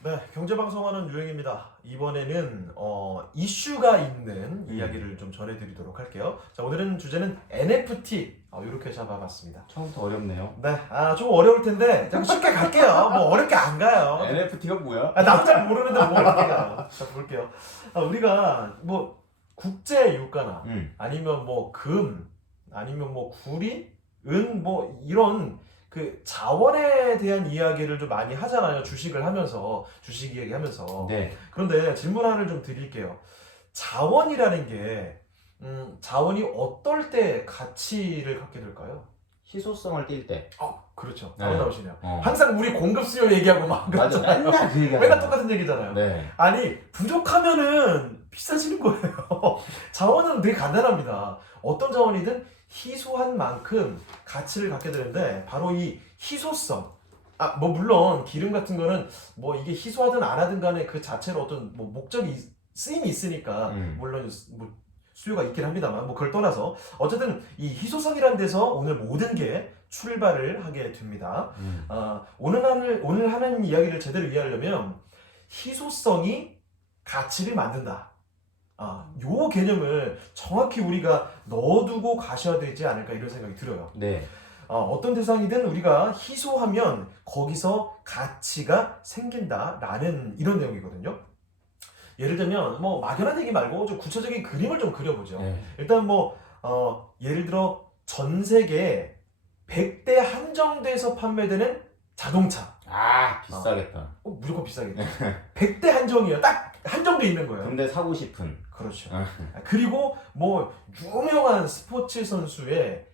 네, 경제방송하는 유행입니다. 이번에는 이슈가 있는 이야기를 좀 전해드리도록 할게요. 자, 오늘은 주제는 NFT 이렇게 잡아봤습니다. 처음부터 어렵네요. 네, 좀 어려울 텐데 좀 쉽게 갈게요. 뭐 어렵게 안 가요. NFT가 뭐야? 나도 잘 모르는데 뭐 어렵게 가요. 자, 볼게요. 우리가 뭐 국제 유가나 아니면 뭐 금, 아니면 뭐 구리, 은 뭐 이런 그 자원에 대한 이야기를 좀 많이 하잖아요. 주식을 하면서 주식 이야기하면서. 네. 그런데 질문 하나를 좀 드릴게요. 자원이라는 게 자원이 어떨 때 가치를 갖게 될까요? 희소성을 띌 때. 그렇죠. 네. 자원 나오시네요. 어. 항상 우리 공급 수요 얘기하고 막 맞아. 그러잖아요. 맨날 그 얘기하잖아. 맨날 똑같은 얘기잖아요. 네. 아니 부족하면은 비싸지는 거예요. 자원은 되게 간단합니다. 어떤 자원이든 희소한 만큼 가치를 갖게 되는데 바로 이 희소성. 뭐 물론 기름 같은 거는 뭐 이게 희소하든 안 하든 간에 그 자체로 어떤 뭐 목적이 쓰임이 있으니까 물론 뭐 수요가 있긴 합니다만 뭐 그걸 떠나서 어쨌든 이 희소성이라는 데서 오늘 모든 게 출발을 하게 됩니다. 오늘 하는 이야기를 제대로 이해하려면 희소성이 가치를 만든다. 요 개념을 정확히 우리가 넣어두고 가셔야 되지 않을까 이런 생각이 들어요. 네. 어떤 대상이든 우리가 희소하면 거기서 가치가 생긴다라는 이런 내용이거든요. 예를 들면 뭐 막연한 얘기 말고 좀 구체적인 그림을 좀 그려보죠. 네. 일단 뭐 예를 들어 전 세계에 100대 한정돼서 판매되는 자동차. 비싸겠다. 무조건 비싸겠다. 100대 한정이에요. 딱 한정돼 있는 거예요. 근데 사고 싶은. 그렇죠. 그리고 뭐 유명한 스포츠 선수의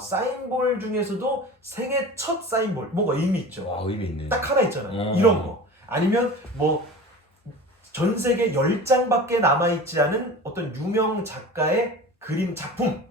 사인볼 중에서도 생애 첫 사인볼 뭔가 의미 있죠. 의미 있네. 딱 하나 있잖아요. 이런 거. 아니면 뭐 전 세계 10장밖에 남아있지 않은 어떤 유명 작가의 그림 작품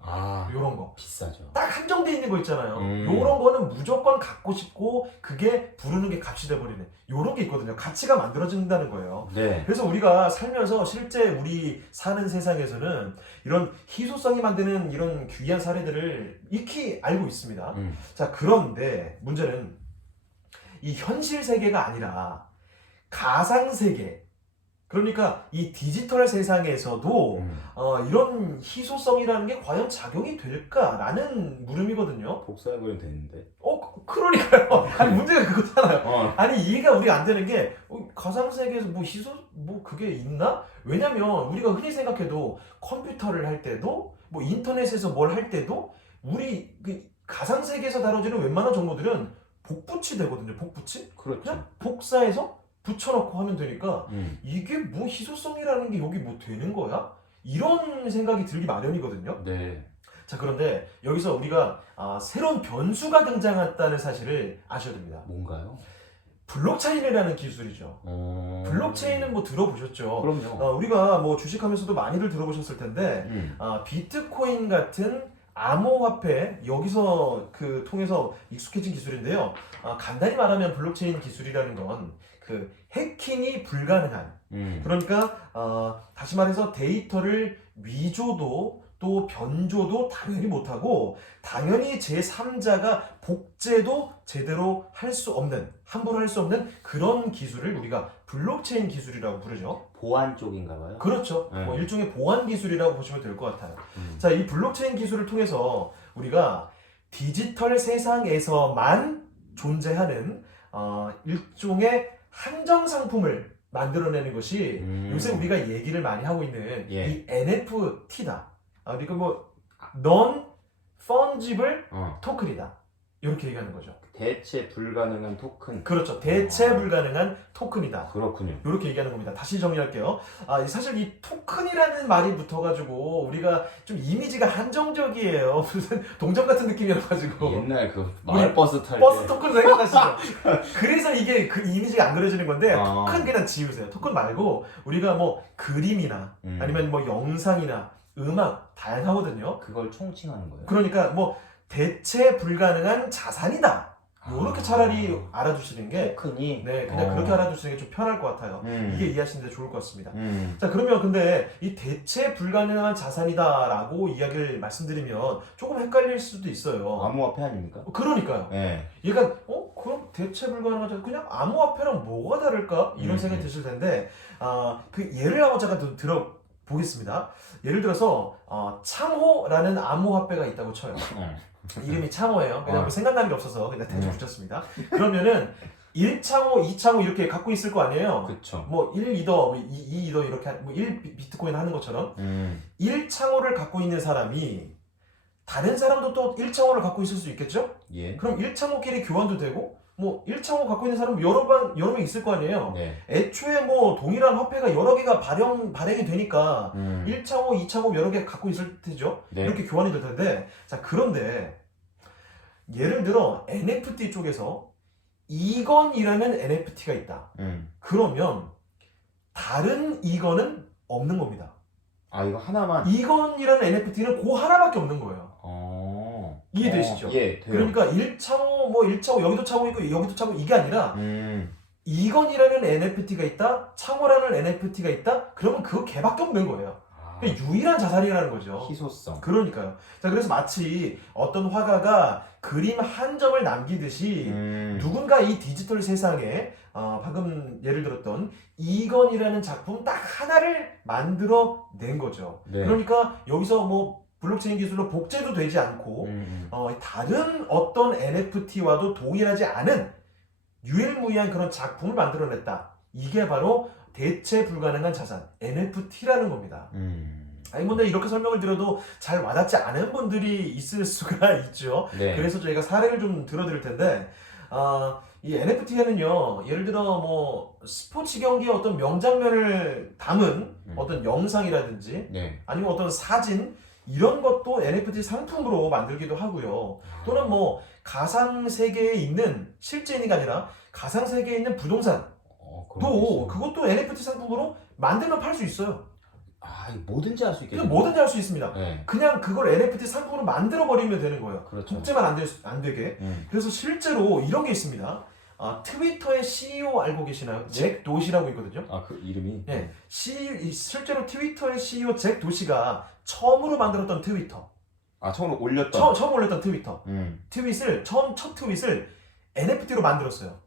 이런 거. 비싸죠. 딱 한정돼 있는 거 있잖아요. 요런 거는 무조건 갖고 싶고 그게 부르는 게 값이 돼버리는 요런 게 있거든요. 가치가 만들어진다는 거예요. 네. 그래서 우리가 살면서 실제 우리 사는 세상에서는 이런 희소성이 만드는 이런 귀한 사례들을 익히 알고 있습니다. 자, 그런데 문제는 이 현실 세계가 아니라 가상 세계, 그러니까 이 디지털 세상에서도 이런 희소성이라는 게 과연 작용이 될까라는 물음이거든요. 복사해버리면 되는데. 그러니까요. 아니 문제가 그거잖아요. 아니 이해가 우리가 안 되는 게 가상 세계에서 뭐 희소 뭐 그게 있나? 왜냐면 우리가 흔히 생각해도 컴퓨터를 할 때도 뭐 인터넷에서 뭘 할 때도 우리 그 가상 세계에서 다뤄지는 웬만한 정보들은 복붙이 되거든요. 복붙이? 그렇죠. 그냥 복사해서 붙여놓고 하면 되니까 이게 뭐 희소성이라는 게 여기 뭐 되는 거야? 이런 생각이 들기 마련이거든요. 네. 자, 그런데 여기서 우리가 새로운 변수가 등장했다는 사실을 아셔야 됩니다. 뭔가요? 블록체인이라는 기술이죠. 블록체인은 뭐 들어보셨죠? 그럼요. 우리가 뭐 주식하면서도 많이들 들어보셨을 텐데 비트코인 같은 암호화폐 여기서 통해서 익숙해진 기술인데요. 간단히 말하면 블록체인 기술이라는 건 그 해킹이 불가능한 그러니까 다시 말해서 데이터를 위조도 또 변조도 당연히 못하고 당연히 제3자가 복제도 제대로 할 수 없는 함부로 할 수 없는 그런 기술을 우리가 블록체인 기술이라고 부르죠. 보안 쪽인가 봐요. 그렇죠. 뭐 일종의 보안 기술이라고 보시면 될 것 같아요. 자, 이 블록체인 기술을 통해서 우리가 디지털 세상에서만 존재하는 일종의 한정 상품을 만들어내는 것이 요새 우리가 얘기를 많이 하고 있는 이 NFT다. 그러니까 뭐 non fungible 토큰이다. 이렇게 얘기하는 거죠. 대체 불가능한 토큰. 그렇죠. 대체 불가능한 토큰이다. 그렇군요. 이렇게 얘기하는 겁니다. 다시 정리할게요. 사실 이 토큰이라는 말이 붙어가지고 우리가 좀 이미지가 한정적이에요. 무슨 동전 같은 느낌이어가지고. 옛날 그 마을버스 탈 때. 버스 토큰 생각하시죠? 그래서 이게 그 이미지가 안 그려지는 건데 토큰 그냥 지우세요. 토큰 말고 우리가 뭐 그림이나 아니면 뭐 영상이나 음악 다양하거든요. 그걸 총칭하는 거예요. 그러니까 뭐 대체 불가능한 자산이다. 이렇게 차라리 알아두시는 게 토큰이 그냥 그렇게 알아두시는 게 좀 편할 것 같아요. 이게 이해하시는데 좋을 것 같습니다. 자, 자, 그러면 근데 이 대체 불가능한 자산이다라고 이야기를 말씀드리면 조금 헷갈릴 수도 있어요. 암호화폐 아닙니까? 그러니까요. 네. 얘가 그럼 대체 불가능한 자산 그냥 암호화폐랑 뭐가 다를까 이런 생각이 드실 텐데 그 예를 한번 제가 들어보겠습니다. 예를 들어서 창호라는 암호화폐가 있다고 쳐요. 이름이 창호예요. 그냥 생각나는 게 없어서 그냥 대충 붙였습니다. 그러면은 1창호, 2창호 이렇게 갖고 있을 거 아니에요. 그쵸. 뭐 1 이더, 2 이더 이렇게 뭐 1 비트코인 하는 것처럼 1창호를 갖고 있는 사람이 다른 사람도 또 1창호를 갖고 있을 수 있겠죠? 예. 그럼 1창호끼리 교환도 되고 뭐 1창호 갖고 있는 사람 여러 명 있을 거 아니에요. 네. 애초에 뭐 동일한 화폐가 여러 개가 발행이 되니까 1창호, 2창호 여러 개 갖고 있을 테죠. 네. 이렇게 교환이 될 텐데 자 그런데 예를 들어 NFT 쪽에서 이건이라는 NFT가 있다. 그러면 다른 이건은 없는 겁니다. 아 이거 하나만. 이건이라는 NFT는 그 하나밖에 없는 거예요. 이해되시죠? 예, 돼요. 그러니까 1창호, 뭐 1창호, 여기도 창호 있고 여기도 창호 이게 아니라 이건이라는 NFT가 있다, 창호라는 NFT가 있다, 그러면 그 개밖에 없는 거예요. 그러니까 유일한 자산이라는 거죠. 희소성. 그러니까요. 자, 그래서 마치 어떤 화가가 그림 한 점을 남기듯이 누군가 이 디지털 세상에 방금 예를 들었던 이건이라는 작품 딱 하나를 만들어 낸 거죠. 네. 그러니까 여기서 뭐 블록체인 기술로 복제도 되지 않고 다른 어떤 NFT와도 동일하지 않은 유일무이한 그런 작품을 만들어냈다. 이게 바로 대체 불가능한 자산 NFT라는 겁니다. 아니 근데 이렇게 설명을 드려도 잘 와닿지 않은 분들이 있을 수가 있죠. 네. 그래서 저희가 사례를 좀 들어드릴 텐데 이 NFT에는요 예를 들어 뭐 스포츠 경기의 어떤 명장면을 담은 어떤 영상이라든지 네. 아니면 어떤 사진 이런 것도 NFT 상품으로 만들기도 하고요. 또는 뭐 가상 세계에 있는 실제인이 아니라 가상 세계에 있는 부동산 또 그것도 NFT 상품으로 만들면 팔 수 있어요. 이거 뭐든지 할 수 있겠네요. 뭐든지 할 수 있습니다. 네. 그냥 그걸 NFT 상품으로 만들어 버리면 되는 거예요. 그렇죠. 복제만 안 되게. 그래서 실제로 이런 게 있습니다. 트위터의 CEO 알고 계시나요? 잭 도시라고 있거든요. 그 이름이? 네. 실제로 트위터의 CEO 잭 도시가 처음으로 만들었던 트위터. 처음으로 올렸던. 처음 올렸던 트위터. 첫 트윗을 NFT로 만들었어요.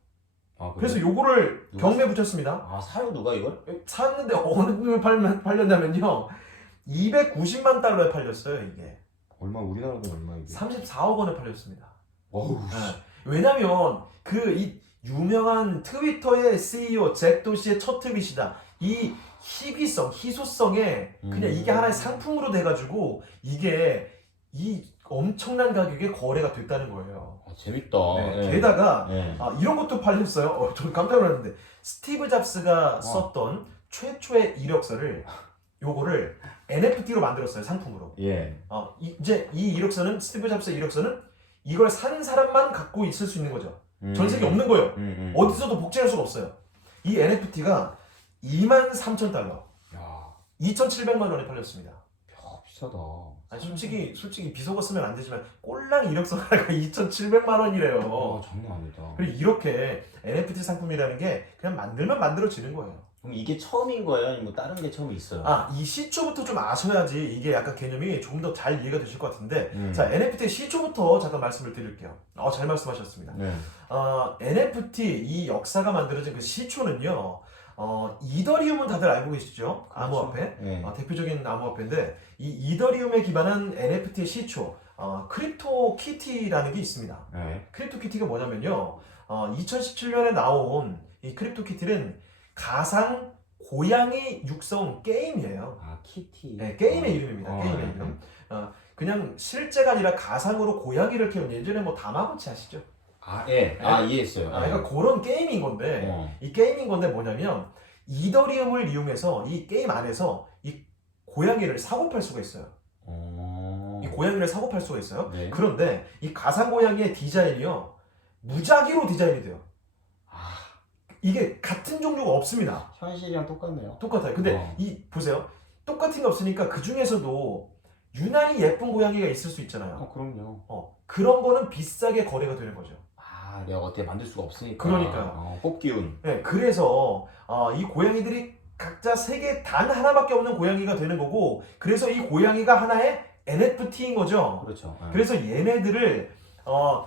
그래서 요거를 경매에 붙였습니다. 사요 누가 이걸? 샀는데 어느 쯤에 팔렸냐면요 290만 달러에 팔렸어요. 이게 얼마 우리나라 돈 얼마 이게? 34억 원에 팔렸습니다. 어우. 왜냐면 이 유명한 트위터의 CEO 잭 도시의 첫 트윗이다. 이 희소성에 그냥 이게 하나의 상품으로 돼가지고 이게 이 엄청난 가격에 거래가 됐다는 거예요. 재밌다. 네. 게다가 이런 것도 팔렸어요. 저 깜짝 놀랐는데 스티브 잡스가 썼던 최초의 이력서를 요거를 NFT로 만들었어요. 상품으로. 예. 이제 이 이력서는 스티브 잡스의 이력서는 이걸 산 사람만 갖고 있을 수 있는 거죠. 전 세계에 없는 거예요. 어디서도 복제할 수가 없어요. 이 NFT가 23,000달러. 2,700만 원에 팔렸습니다. 비싸다. 아니 솔직히 비속어 쓰면 안 되지만 꼴랑 이력서가 2,700만 원이래요. 장난 아니다. 그리고 이렇게 NFT 상품이라는 게 그냥 만들면 만들어지는 거예요. 그럼 이게 처음인 거예요? 아니면 뭐 다른 게 처음이 있어요? 이 시초부터 좀 아셔야지 이게 약간 개념이 조금 더 잘 이해가 되실 것 같은데 자 NFT 시초부터 잠깐 말씀을 드릴게요. 잘 말씀하셨습니다. 네. NFT 이 역사가 만들어진 그 시초는요 이더리움은 다들 알고 계시죠? 그렇죠. 암호화폐. 네. 대표적인 암호화폐인데 이 이더리움에 기반한 NFT의 시초 크립토키티라는 게 있습니다. 네. 크립토키티가 뭐냐면요 2017년에 나온 이 크립토키티는 가상 고양이 육성 게임이에요. 키티. 네, 게임의 이름입니다. 게임의 이름. 그냥 실제가 아니라 가상으로 고양이를 키우는 예전에 뭐 다마고치 아시죠? 예. 이해했어요. 그러니까 그런 게임인 건데 이 게임인 건데 뭐냐면 이더리움을 이용해서 이 게임 안에서 이 고양이를 사고 팔 수가 있어요. 이 고양이를 사고 팔 수가 있어요. 네. 그런데 이 가상 고양이의 디자인이요 무작위로 디자인이 돼요. 이게 같은 종류가 없습니다. 현실이랑 똑같네요. 똑같아요. 근데 보세요. 똑같은 게 없으니까 그 중에서도 유난히 예쁜 고양이가 있을 수 있잖아요. 그럼요. 그런 거는 비싸게 거래가 되는 거죠. 내가 어떻게 만들 수가 없으니까. 그러니까요. 뽑기운. 네, 그래서 이 고양이들이 각자 세계 단 하나밖에 없는 고양이가 되는 거고, 그래서 이 고양이가 하나의 NFT인 거죠. 그렇죠. 그래서 얘네들을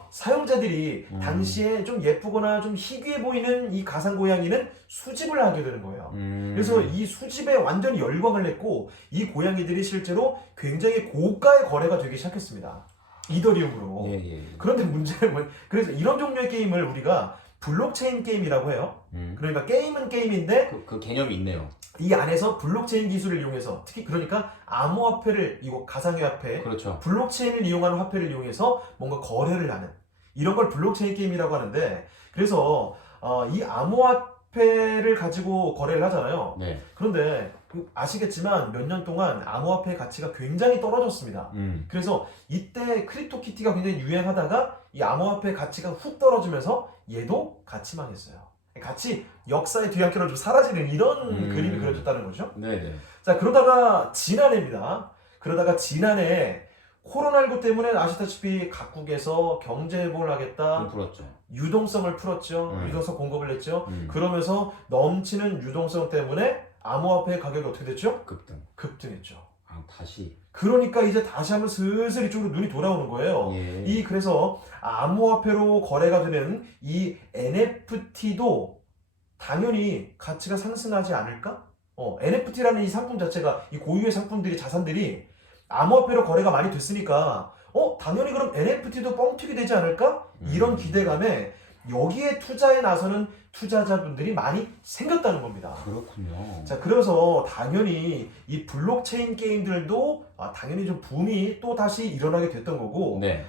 사용자들이 당시에 좀 예쁘거나 좀 희귀해 보이는 이 가상 고양이는 수집을 하게 되는 거예요. 그래서 이 수집에 완전히 열광을 했고 이 고양이들이 실제로 굉장히 고가의 거래가 되기 시작했습니다. 이더리움으로. 예, 예. 그런데 문제는 그래서 이런 종류의 게임을 우리가 블록체인 게임이라고 해요. 그러니까 게임은 게임인데 그 개념이 있네요. 이 안에서 블록체인 기술을 이용해서 특히 그러니까 암호화폐를 이거 가상의 화폐, 그렇죠. 블록체인을 이용하는 화폐를 이용해서 뭔가 거래를 하는 이런 걸 블록체인 게임이라고 하는데 그래서 이 암호화폐를 가지고 거래를 하잖아요. 네. 그런데 아시겠지만 몇 년 동안 암호화폐의 가치가 굉장히 떨어졌습니다. 그래서 이때 크립토키티가 굉장히 유행하다가 이 암호화폐의 가치가 훅 떨어지면서 얘도 같이 망했어요. 같이 역사의 뒤안길로 좀 사라지는 이런 그림이 그려졌다는 거죠. 네네. 자, 그러다가 지난해 코로나19 때문에 아시다시피 각국에서 경제 회복을 하겠다. 좀 풀었죠. 유동성을 풀었죠. 유동성 공급을 했죠. 음. 그러면서 넘치는 유동성 때문에 암호화폐 가격이 어떻게 됐죠? 급등했죠. 아, 다시. 그러니까 이제 다시 한번 슬슬 이쪽으로 눈이 돌아오는 거예요. 예. 그래서 암호화폐로 거래가 되는 이 NFT도 당연히 가치가 상승하지 않을까? NFT라는 이 상품 자체가 이 고유의 상품들이 자산들이 암호화폐로 거래가 많이 됐으니까 당연히 그럼 NFT도 뻥튀기 되지 않을까? 이런 기대감에 여기에 투자에 나서는 투자자분들이 많이 생겼다는 겁니다. 그렇군요. 자, 그래서 당연히 이 블록체인 게임들도 당연히 좀 붐이 또 다시 일어나게 됐던 거고, 네.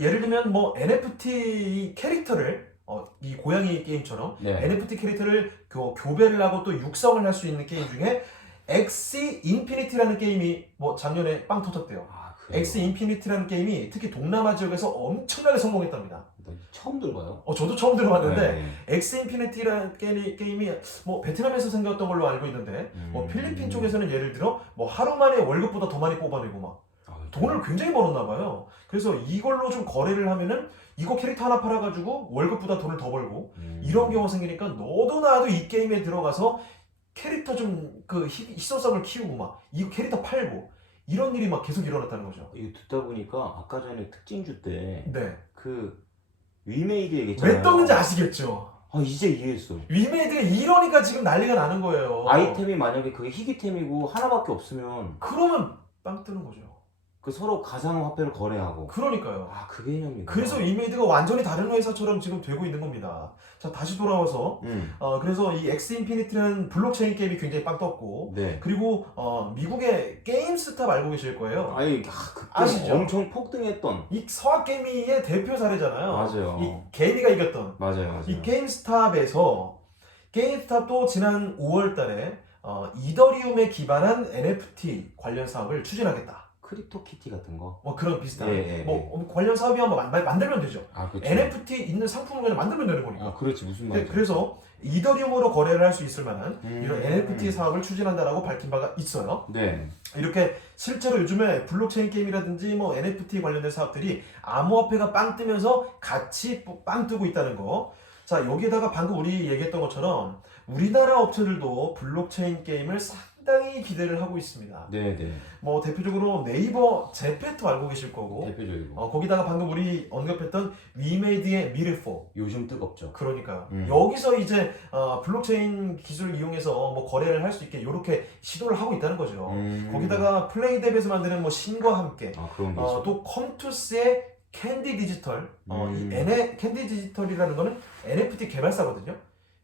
예를 들면 뭐 NFT 캐릭터를 이 고양이 게임처럼 네. NFT 캐릭터를 교배를 하고 또 육성을 할 수 있는 게임 중에 엑시 인피니티라는 게임이 뭐 작년에 빵 터졌대요. 엑시 인피니티라는 게임이 특히 동남아 지역에서 엄청나게 성공했답니다. 처음 들어봐요. 저도 처음 들어봤는데 네. 엑스 인피니티라는 게임이 뭐 베트남에서 생겼던 걸로 알고 있는데 뭐 필리핀 쪽에서는 예를 들어 뭐 하루 만에 월급보다 더 많이 뽑아내고 막 돈을 굉장히 벌었나 봐요. 그래서 이걸로 좀 거래를 하면은 이거 캐릭터 하나 팔아가지고 월급보다 돈을 더 벌고 이런 경우가 생기니까 너도 나도 이 게임에 들어가서 캐릭터 좀 그 희소성을 키우고 막 이 캐릭터 팔고 이런 일이 막 계속 일어났다는 거죠. 이거 듣다 보니까 아까 전에 특징주 때 네. 그 위메이드 얘기했잖아요. 왜 떴는지 아시겠죠? 이제 이해했어. 위메이드가 이러니까 지금 난리가 나는 거예요. 아이템이 만약에 그게 희귀템이고 하나밖에 없으면 그러면 빵 뜨는 거죠. 그 서로 가상화폐를 거래하고. 그러니까요. 그 개념이구나. 그래서 위메이드가 완전히 다른 회사처럼 지금 되고 있는 겁니다. 자, 다시 돌아와서 그래서 이 엑스 인피니티라는 블록체인 게임이 굉장히 빵 떴고 네. 그리고 미국의 게임스탑 알고 계실 거예요. 그때 아시죠? 엄청 폭등했던. 이 서학 게이미의 대표 사례잖아요. 맞아요. 이 게이미가 이겼던 맞아요. 이 게임스탑도 지난 5월달에 이더리움에 기반한 NFT 관련 사업을 추진하겠다. 크립토키티 같은 거. 뭐 그런 비슷한 예. 관련 사업이 한번 만들면 되죠. 그렇죠. NFT 있는 상품을 그냥 만들면 되는 거니까. 그렇지 무슨 말이야. 그래서 이더리움으로 거래를 할 수 있을 만한 이런 음. NFT 사업을 추진한다라고 밝힌 바가 있어요. 네. 이렇게 실제로 요즘에 블록체인 게임이라든지 뭐 NFT 관련된 사업들이 암호화폐가 빵 뜨면서 같이 빵 뜨고 있다는 거. 자, 여기에다가 방금 우리 얘기했던 것처럼 우리나라 업체들도 블록체인 게임을 상당히 기대를 하고 있습니다. 네네. 뭐 대표적으로 네이버 제페토 알고 계실 거고 대표적이고. 거기다가 방금 우리 언급했던 위메이드의 미르포. 요즘 뜨겁죠. 그러니까요. 여기서 이제 블록체인 기술을 이용해서 뭐 거래를 할 수 있게 이렇게 시도를 하고 있다는 거죠. 거기다가 플레이뎁에서 만드는 뭐 신과 함께 그런 게 있어. 또 컴투스의 캔디 디지털 캔디 디지털이라는 거는 NFT 개발사거든요.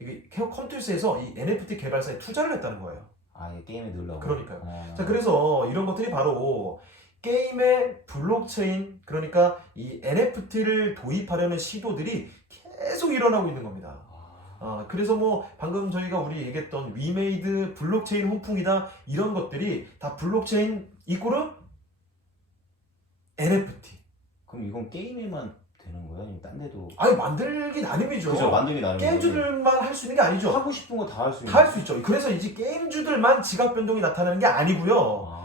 이게 컴투스에서 이 NFT 개발사에 투자를 했다는 거예요. 이 게임에 넣으려고. 그러니까요. 자, 그래서 이런 것들이 바로 게임의 블록체인, 그러니까 이 NFT를 도입하려는 시도들이 계속 일어나고 있는 겁니다. 그래서 뭐 방금 저희가 우리 얘기했던 위메이드 블록체인 훈풍이다 이런 것들이 다 블록체인 이꼬르 NFT. 그럼 이건 게임에만 되는 거야? 아니면 딴 데도? 만들기 나름이죠. 그죠, 만들기 나름. 게임주들만 할 수 있는 게 아니죠. 하고 싶은 거 다 할 수 있는. 다 할 수 있죠. 그래서 이제 게임주들만 지각 변동이 나타나는 게 아니고요.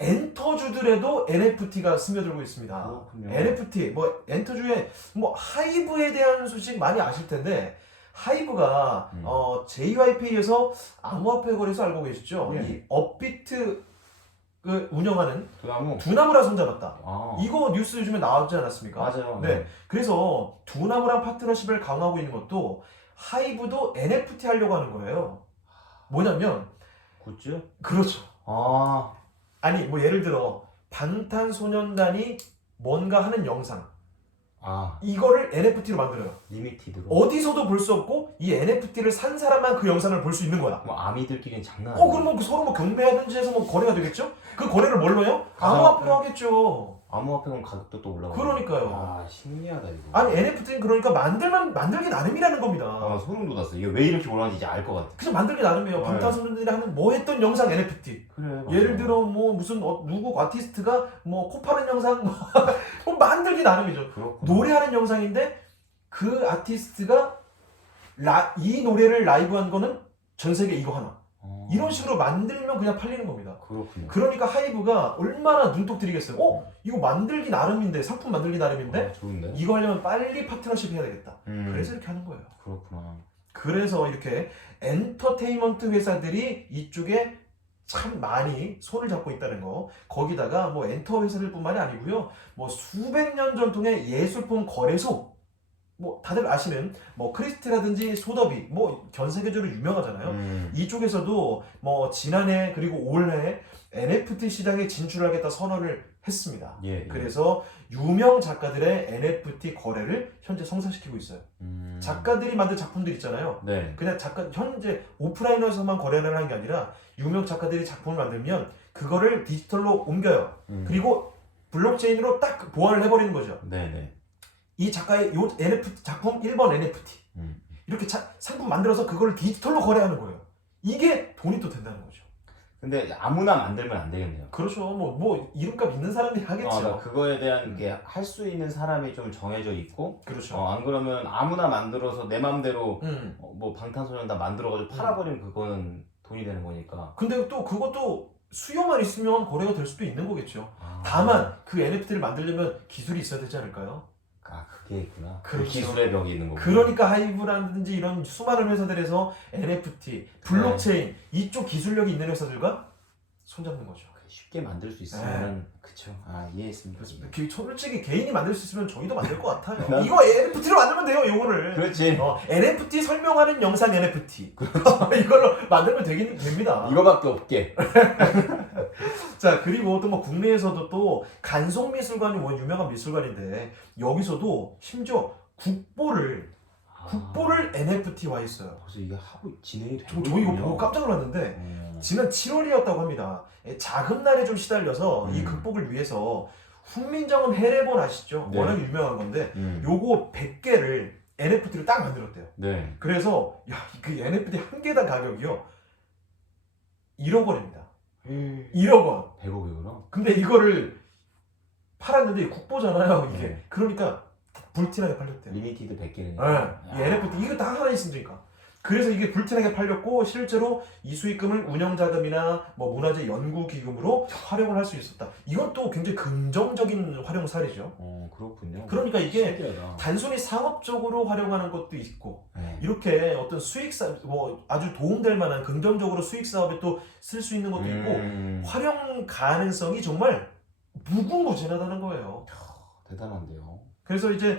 엔터주들에도 NFT가 스며들고 있습니다. 그렇군요. NFT 뭐 엔터주에 뭐 하이브에 대한 소식 많이 아실 텐데 하이브가 JYP에서 암호화폐 거래소 알고 계시죠? 네. 이 업비트 그 운영하는 두나무. 두나무라 손잡았다. 아. 이거 뉴스 요즘에 나오지 않았습니까? 맞아요. 네. 그래서 두나무랑 파트너십을 강화하고 있는 것도 하이브도 NFT 하려고 하는 거예요. 뭐냐면 굿즈? 그렇죠. 아. 아니 뭐 예를 들어 방탄소년단이 뭔가 하는 영상 아. 이거를 NFT로 만들어요. 리미티드로. 어디서도 볼 수 없고 이 NFT를 산 사람만 그 영상을 볼 수 있는 거야. 뭐 아미들끼리는 장난 아니에요. 그러면 그 서로 뭐 경매하든지 해서 뭐 거래가 되겠죠? 그 거래를 뭘로 해요? 암호화폐로 하겠죠. 암호화폐는 가격도 또 올라가고. 그러니까요. 아, 신기하다 이거. 아니 NFT는 그러니까 만들기 나름이라는 겁니다. 아, 소름 돋았어. 이게 왜 이렇게 올라가는지 이제 알 것 같아. 그래서 만들기 나름이에요. 네. 방탄소년단이 하는 뭐 했던 영상 NFT. 그래. 맞아. 예를 들어 뭐 무슨 누구 아티스트가 뭐 코 파는 영상 뭐 만들기 나름이죠. 그렇구나. 노래하는 영상인데 그 아티스트가 이 노래를 라이브한 거는 전 세계 이거 하나. 이런 식으로 만들면 그냥 팔리는 겁니다. 그렇군요. 그러니까 하이브가 얼마나 눈독 들이겠어요. 이거 만들기 나름인데, 상품 만들기 나름인데 좋은데? 이거 하려면 빨리 파트너십 해야 되겠다. 그래서 이렇게 하는 거예요. 그렇구나. 그래서 이렇게 엔터테인먼트 회사들이 이쪽에 참 많이 손을 잡고 있다는 거. 거기다가 뭐 엔터 회사들뿐만이 아니고요. 뭐 수백 년 전통의 예술품 거래소. 뭐 다들 아시는 뭐 크리스티라든지 소더비 뭐 전 세계적으로 유명하잖아요. 이쪽에서도 뭐 지난해 그리고 올해 NFT 시장에 진출하겠다 선언을 했습니다. 예. 그래서 유명 작가들의 NFT 거래를 현재 성사시키고 있어요. 작가들이 만든 작품들 있잖아요. 네. 그냥 현재 오프라인에서만 거래를 하는 게 아니라 유명 작가들이 작품을 만들면 그거를 디지털로 옮겨요. 그리고 블록체인으로 딱 보완을 해버리는 거죠. 네네. 이 작가의 요 NFT 작품 1번 NFT 이렇게 상품 만들어서 그걸 디지털로 거래하는 거예요. 이게 돈이 또 된다는 거죠. 근데 아무나 만들면 안 되겠네요. 그렇죠. 뭐 이름값 있는 사람들이 하겠죠. 그러니까 그거에 대한 게 할 수 있는 사람이 좀 정해져 있고, 그렇죠. 안 그러면 아무나 만들어서 내 맘대로 음. 뭐 방탄소년단 만들어가지고 팔아버리면 그거는 돈이 되는 거니까. 근데 또 그것도 수요만 있으면 거래가 될 수도 있는 거겠죠. 아. 다만 그 NFT를 만들려면 기술이 있어야 되지 않을까요? 아, 그게 있구나. 그 그렇죠. 기술의 벽이 있는 거고. 그러니까 하이브라든지 이런 수많은 회사들에서 NFT, 블록체인 이쪽 기술력이 있는 회사들과 손잡는 거죠. 쉽게 만들 수 있으면 그쵸. 아, 이해했습니다. 솔직히 개인이 만들 수 있으면 저희도 만들 것 같아요. 난- 이거 NFT로 만들면 돼요, 요거를. 그렇지. NFT 설명하는 영상 NFT. 이걸로 만들면 됩니다. 이거밖에 없게. 자, 그리고 또 뭐 국내에서도 또 간송미술관이 뭐 유명한 미술관인데 여기서도 심지어 국보를 NFT화 했어요. 벌써 이게 하고 진행이 되고. 저희 이거 보고 깜짝 놀랐는데 지난 7월이었다고 합니다. 자금난에 좀 시달려서 이 극복을 위해서 훈민정음 해례본 아시죠? 네. 워낙 유명한 건데 요거 100개를 NFT로 딱 만들었대요. 네. 그래서 그 NFT 한 개당 가격이요 1억 원입니다. 1억 원. 100억이구나. 근데 이거를 팔았는데 국보잖아요 이게. 네. 그러니까 불티나게 팔렸대요. 리미티드 100개는. 네. 이 NFT 이거 다 하나 있으니까. 그래서 이게 불티나게 팔렸고 실제로 이 수익금을 운영자금이나 뭐 문화재 연구기금으로 활용을 할 수 있었다. 이건 또 굉장히 긍정적인 활용 사례죠. 그렇군요. 그러니까 이게 신기하다. 단순히 상업적으로 활용하는 것도 있고 네. 이렇게 어떤 뭐 아주 도움될 만한 긍정적으로 수익 사업에 또 쓸 수 있는 것도 있고 활용 가능성이 정말 무궁무진하다는 거예요. 대단한데요. 그래서 이제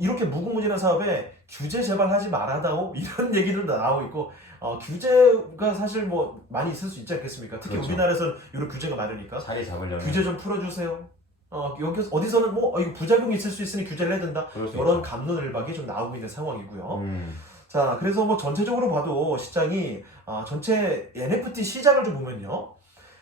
이렇게 무궁무진한 사업에 규제 제발 하지 말아다오 이런 얘기들도 나오고 있고 규제가 사실 뭐 많이 있을 수 있지 않겠습니까? 특히 그렇죠. 우리나라에서는 이런 규제가 많으니까 자리 잡으려면. 규제 좀 풀어주세요. 여기서 어디서는 뭐 이거 부작용이 있을 수 있으니 규제를 해야 된다. 이런 갑론을박이 좀 나오고 있는 상황이고요. 자, 그래서 뭐 전체적으로 봐도 시장이 전체 NFT 시장을 좀 보면요.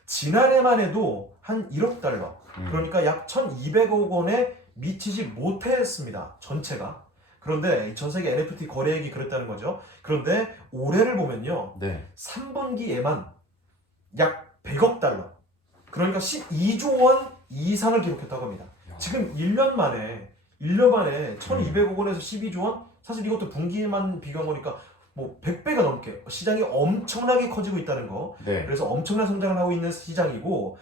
지난해만 해도 한 1억 달러, 그러니까 약 1,200억 원에 미치지 못했습니다. 전체가. 그런데 전 세계 NFT 거래액이 그랬다는 거죠. 그런데 올해를 보면요. 네. 3분기에만 약 100억 달러, 그러니까 12조 원 이상을 기록했다고 합니다. 지금 1년 만에 1,200억 원에서 12조 원? 사실 이것도 분기만 비교한 거니까 뭐 100배가 넘게 시장이 엄청나게 커지고 있다는 거. 네. 그래서 엄청난 성장을 하고 있는 시장이고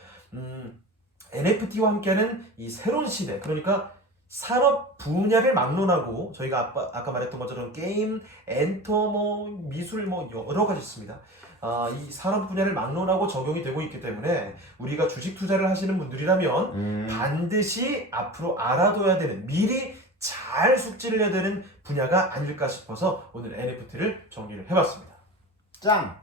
NFT와 함께하는 이 새로운 시대, 그러니까 산업 분야를 막론하고 저희가 아까 말했던 것처럼 게임, 엔터, 뭐 미술 뭐 여러 가지 있습니다. 이 산업 분야를 막론하고 적용이 되고 있기 때문에 우리가 주식 투자를 하시는 분들이라면 반드시 앞으로 알아둬야 되는, 미리 잘 숙지를 해야 되는 분야가 아닐까 싶어서 오늘 NFT를 정리를 해봤습니다. 짱!